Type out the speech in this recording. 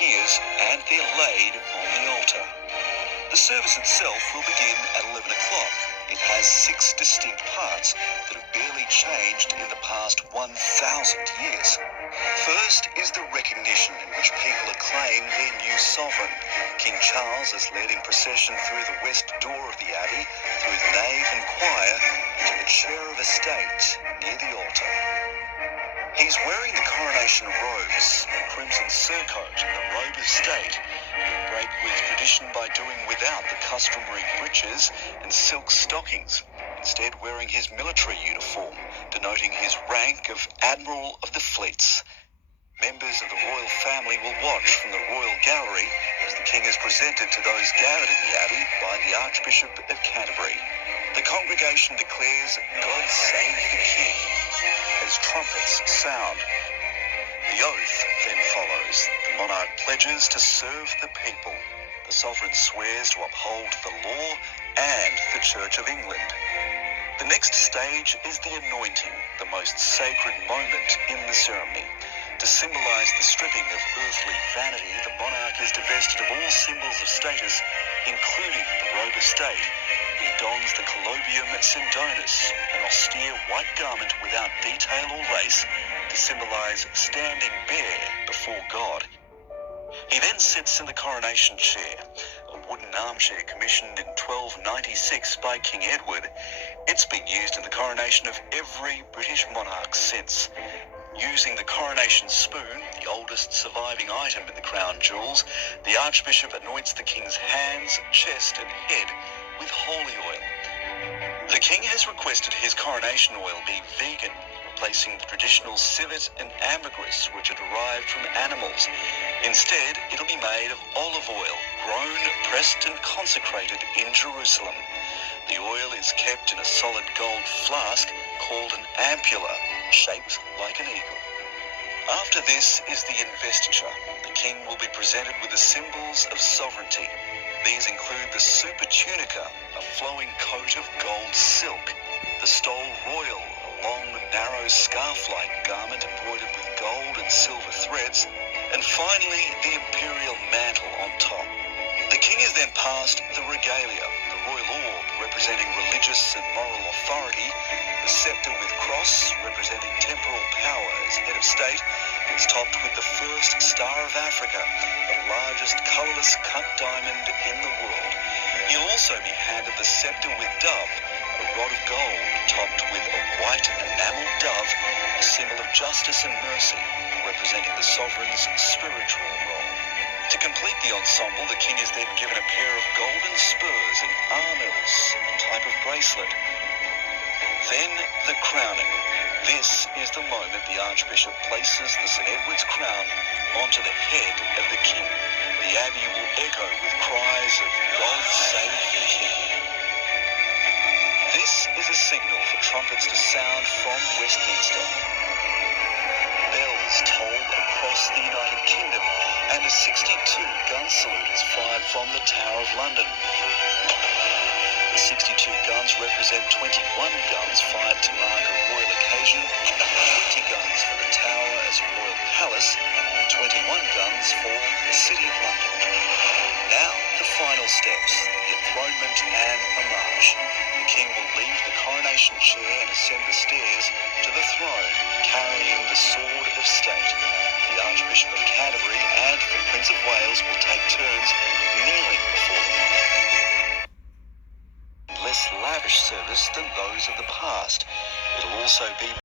tears and they're laid on the altar. The service itself will begin at 11 o'clock. It has 6 distinct parts that have barely changed in the past 1,000 years. First is the recognition, in which people acclaim their new sovereign. King Charles is led in procession through the west door of the abbey, through the nave and choir, to the chair of estate near the altar. He's wearing the coronation robes, a crimson surcoat, the robe of state. He'll break with tradition by doing without the customary breeches and silk stockings, instead wearing his military uniform, denoting his rank of Admiral of the Fleets. Members of the royal family will watch from the royal gallery as the king is presented to those gathered in the abbey by the Archbishop of Canterbury. The congregation declares, "God save the King," as trumpets sound. The oath then follows. The monarch pledges to serve the people. The sovereign swears to uphold the law and the Church of England. The next stage is the anointing, the most sacred moment in the ceremony. To symbolize the stripping of earthly vanity, the monarch is divested of all symbols of status, including the robe of state. He dons the colobium sindonis, an austere white garment without detail or lace, to symbolize standing bare before God. He then sits in the coronation chair, a wooden armchair commissioned in 1296 by King Edward. It's been used in the coronation of every British monarch since. Using the coronation spoon, the oldest surviving item in the crown jewels, the Archbishop anoints the King's hands, chest and head with holy oil. The King has requested his coronation oil be vegan, replacing the traditional civet and ambergris which are derived from animals. Instead, it'll be made of olive oil, grown, pressed and consecrated in Jerusalem. The oil is kept in a solid gold flask called an ampulla, shaped like an eagle. After this is the investiture. The king will be presented with the symbols of sovereignty. These include the super tunica, a flowing coat of gold silk, the stole royal, a long, narrow scarf-like garment embroidered with gold and silver threads, and finally the imperial mantle on top. The king is then passed the regalia, the royal orb representing religious and moral authority, the scepter with cross representing temporal power as head of state. It's topped with the first Star of Africa, the largest colourless cut diamond in the world. He'll also be handed the scepter with dove, a rod of gold topped with a white enamelled dove, a symbol of justice and mercy, representing the sovereign's spiritual role. To complete the ensemble, the king is then given a pair of golden spurs and armills, a type of bracelet. Then the crowning. This is the moment the Archbishop places the St. Edward's crown onto the head of the king. The abbey will echo with cries of "God save the King." This is a signal for trumpets to sound from Westminster. Bells toll across the United Kingdom, and a 62-gun salute is fired from the Tower of London. The 62 guns represent 21 guns fired to mark a royal occasion, 20 guns for the Tower as a royal palace, and 21 guns for the City of London. Now the final steps, the enthronement and homage. The king will leave the coronation chair and ascend the stairs to the throne, carrying the sword of state. The Archbishop of Canterbury and the Prince of Wales will take turns kneeling before the monarch. Less lavish service than those of the past. It'll also be